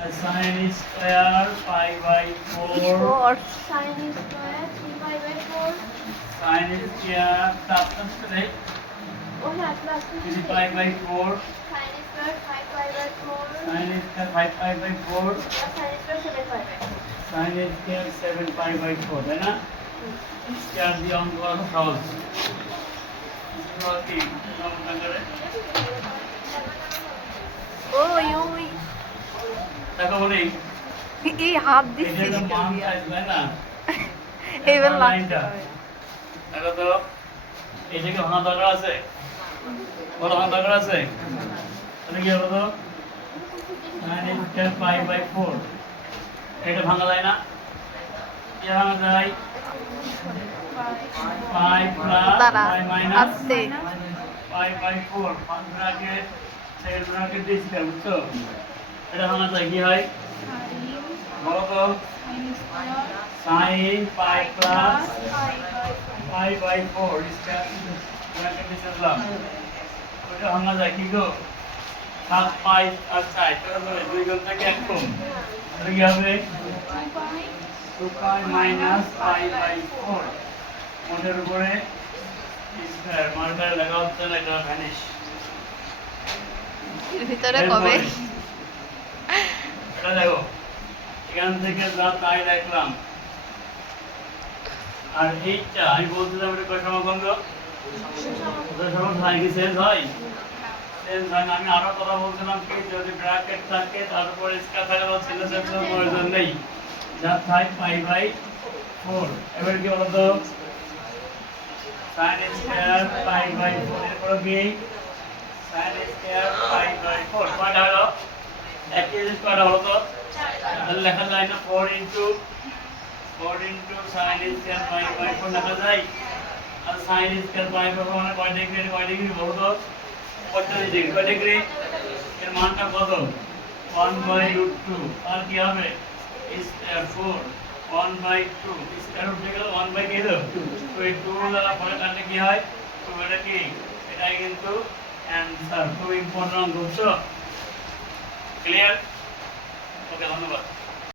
Sin square pi by 4. Sin square 3 pi by 4. Sin square plus right? Oh yeah, plus 3 pi by 4. Sin square 5 pi by 4. Sin square 5 pi by 4. Plus sin square 7 pi by 4. Sin square 7 pi by 4, তাই না? Square দিয়ে অঙ্ক করা সহজ। কি অঙ্কটা করে? ওই ওই দেখো বলি এই হাত দিচ্ছিস এটা তো মান সাইজ তাই না? এইবার লাইনটা দেখো তো এই যে ভাঙা দরকার আছে, বড় ভাঙা দরকার আছে, তাহলে কি হবে তো sin square pi by 4 এটা ভাঙা যায় না? কি ভাঙা যায়? pi plus দাঁড়া pi minus আস্তে pi by 4 first bracket second bracket দিয়েছিলাম, বুঝছো? এটা ভাঙা যায় কি হয় বলো তো? sin pi plus pi by 4 square bracket দিয়েছিলাম, ওটা ভাঙা যায় কি গো? 7 pi আর 4 তাহলে দুই গুণ থেকে এক কম, তাহলে কি হবে 2 pi minus pi by 4 মোটের উপরে স্কয়ার মার্কার লাগা হচ্ছে না, এটা ভ্যানিশ এর ভিতরে কবে এটা দেখো এখান থেকে যা তাই রাখলাম, আর এইটা আমি বলছিলাম এটা কয় সমাকলন গো? ওটা সমান হয় কি চেঞ্জ হয়? চেঞ্জ হয় না। আমি আরো কথা বলছিলাম কি যদি ব্র্যাকেট থাকে তারপরে স্কয়ার থাকে তাহলে ছেলে চেঞ্জের প্রয়োজন নেই, যা থাই পাই বাই 4। এবার কি বলো তো sin স্কয়ার পাই বাই 4 এরপর কি sin স্কয়ার পাই বাই 4 কয়টা হলো? একই জিনিস কয়টা হলো তো? তাহলে লেখা যায় না 4 into sin square pi by 4 লেখা যায়? আর sin স্কয়ার পাই বাই 4 মানে কয় ডিগ্রি বলো তো? 45 ডিগ্রি। কয় ডিগ্রি? এর মানটা কত? 1/√2 আর কি হবে স্কয়ার 4 1/2 স্কয়ার উঠে গেল 1/2 কি হলো 2, তো এই 2 দ্বারা পরে কাটলে কি হয়? তো এটা কি এটাই কিন্তু অ্যানসার। খুব ইম্পর্টেন্ট অঙ্ক, বুঝছো? ক্লিয়ার? ওকে, ধন্যবাদ।